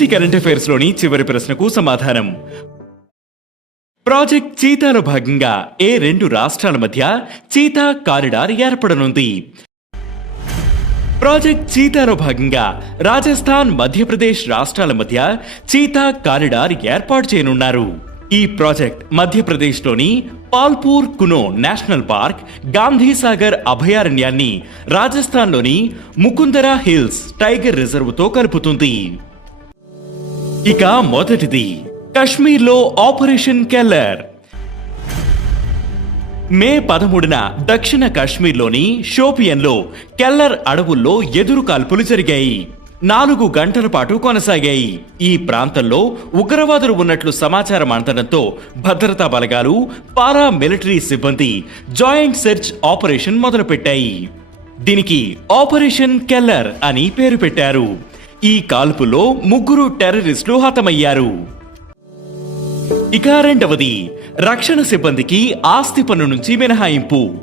నేటి కరెంట్ అఫైర్స్లోని చివరి ప్రశ్నకు సమాధానం. ప్రాజెక్ట్ చీతాలో భాగంగా ఏ రెండు రాష్ట్రాల మధ్య చీతా కారిడార్ ఏర్పడనుంది. ప్రాజెక్ట్ చీతాలో భాగంగా రాజస్థాన్ మధ్యప్రదేశ్ రాష్ట్రాల మధ్య చీతా కారిడార్ ఏర్పాటు చేయనున్నారు. ఈ ప్రాజెక్ట్ మధ్యప్రదేశ్లోని పాల్పూర్ కునో నేషనల్ పార్క్ గాంధీసాగర్ అభయారణ్యాన్ని రాజస్థాన్లోని ముకుందరా హిల్స్ టైగర్ రిజర్వ్తో కలుపుతుంది. ఇక మొదటిది కశ్మీర్లో ఆపరేషన్ కెల్లర్. మే పదమూడున దక్షిణ కాశ్మీర్లోని షోపియన్లో కెల్లర్ అడవుల్లో ఎదురు కాల్పులు జరిగాయి. నాలుగు గంటల పాటు కొనసాగాయి. ఈ ప్రాంతంలో ఉగ్రవాదులు ఉన్నట్లు సమాచారం అందడంతో భద్రతా బలగాలు పారా మిలిటరీ సిబ్బంది జాయింట్ సెర్చ్ ఆపరేషన్ మొదలుపెట్టాయి. దీనికి ఆపరేషన్ కెల్లర్ అని పేరు పెట్టారు. ఈ కాల్పులో ముగ్గురు టెర్రరిస్టులు హతమయ్యారు. ఇక రెండవది రక్షణ సిబ్బందికి ఆస్తి పన్ను నుంచి మినహాయింపు.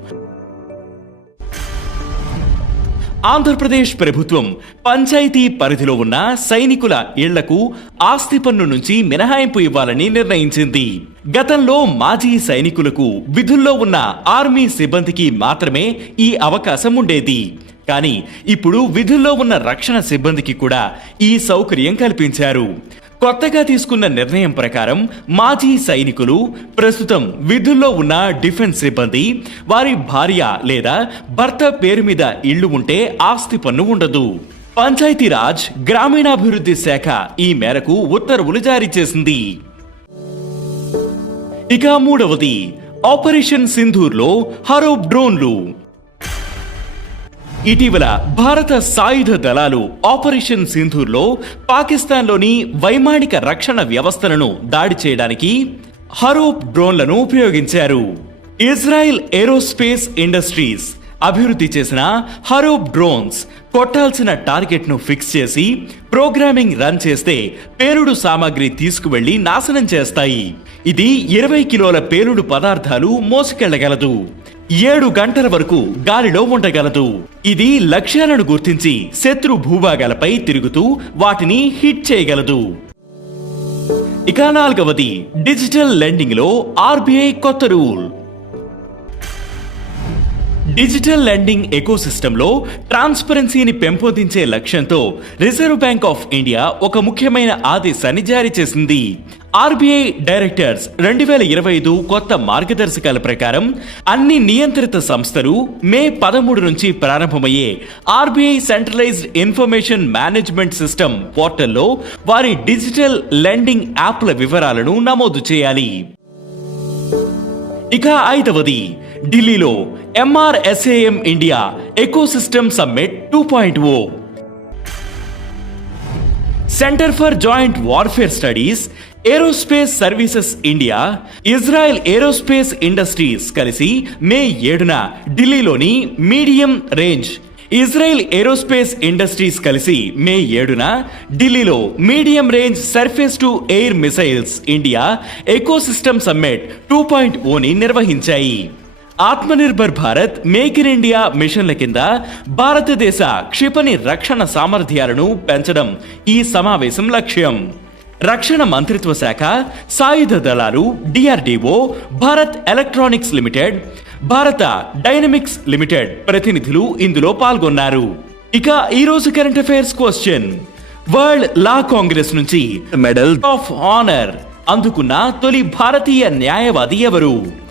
ఆంధ్రప్రదేశ్ ప్రభుత్వం పంచాయతీ పరిధిలో ఉన్న సైనికుల ఇళ్ళకు ఆస్తి పన్ను నుంచి మినహాయింపు ఇవ్వాలని నిర్ణయించింది. గతంలో మాజీ సైనికులకు విధుల్లో ఉన్న ఆర్మీ సిబ్బందికి మాత్రమే ఈ అవకాశం ఉండేది. కానీ ఇప్పుడు విధుల్లో ఉన్న రక్షణ సిబ్బందికి కూడా ఈ సౌకర్యం కల్పించారు. కొత్తగా తీసుకున్న నిర్ణయం ప్రకారం మాజీ సైనికులు ప్రస్తుతం విధుల్లో ఉన్న డిఫెన్స్ సిబ్బంది వారి భార్య లేదా భర్త పేరు మీద ఇళ్ళు ఉంటే ఆస్తి పన్ను ఉండదు. పంచాయతీరాజ్ గ్రామీణాభివృద్ధి శాఖ ఈ మేరకు ఉత్తర్వులు జారీ చేసింది. ఇక మూడవది ఆపరేషన్ సింధూర్లో హరోబ్ డ్రోన్లు. ఇటీవల భారత సాయుధ దళాలు ఆపరేషన్ సింధూర్లో పాకిస్తాన్లోని వైమానిక రక్షణ వ్యవస్థలను దాడి చేయడానికి హరోప్ డ్రోన్లను ఉపయోగించారు. ఇజ్రాయెల్ ఏరోస్పేస్ ఇండస్ట్రీస్ అభివృద్ధి చేసిన హరోప్ డ్రోన్స్ కొట్టాల్సిన టార్గెట్ను ఫిక్స్ చేసి ప్రోగ్రామింగ్ రన్ చేస్తే పేలుడు సామాగ్రి తీసుకువెళ్ళి నాశనం చేస్తాయి. ఇది ఇరవై కిలోల పేలుడు పదార్థాలు మోసుకెళ్ళగలదు. ఏడు గంటల వరకు గాలిలో ఉండగలదు. ఇది లక్ష్యాలను గుర్తించి శత్రు భూభాగాలపై తిరుగుతూ వాటిని హిట్ చేయగలదు. ఇక నాలుగవది డిజిటల్ లెండింగ్లో ఆర్బీఐ కొత్త రూల్. డిజిటల్ లెండింగ్ ఎకోసిస్టంలో ట్రాన్స్పరెన్సీని పెంపొందించే లక్ష్యంతో రిజర్వ్ బ్యాంక్ ఆఫ్ ఇండియా ఒక ముఖ్యమైన ఆదేశాన్ని జారీ చేసింది. ఆర్బీఐ డైరెక్టర్స్ రెండు వేల ఇరవై ఐదు కొత్త మార్గదర్శకాల ప్రకారం అన్ని నియంత్రిత సంస్థలు మే పదమూడు నుంచి ప్రారంభమయ్యే RBI centralized information management system పోర్టల్లో వారి డిజిటల్ లెండింగ్ యాప్ల వివరాలను నమోదు చేయాలి. ఇక ఐదవది ఢిల్లీలో MRSAM India ecosystem summit two point o. Centre for joint warfare studies aerospace services India Israel aerospace industries కలిసి మే ఏడున ఢిల్లీలోని medium range Israel aerospace industries కలిసి మే ఏడున ఢిల్లీలో medium range surface to air missiles India ecosystem summit two point ఓని నిర్వహించాయి. Atmanirbhar Bharat make in India మిషన్ల కింద భారతదేశ క్షిపణి రక్షణ సామర్థ్యాలను పెంచడం ఈ సమావేశం లక్ష్యం. రక్షణ మంత్రిత్వ శాఖ సాయుధ దళాలు DRDO Bharat electronics limited Bharat dynamics limited ప్రతినిధులు ఇందులో పాల్గొన్నారు. ఇక ఈ రోజు current affairs question. World law congress నుంచి మెడల్. ఆఫ్ ఆనర్ అందుకున్న తొలి భారతీయ న్యాయవాది ఎవరు?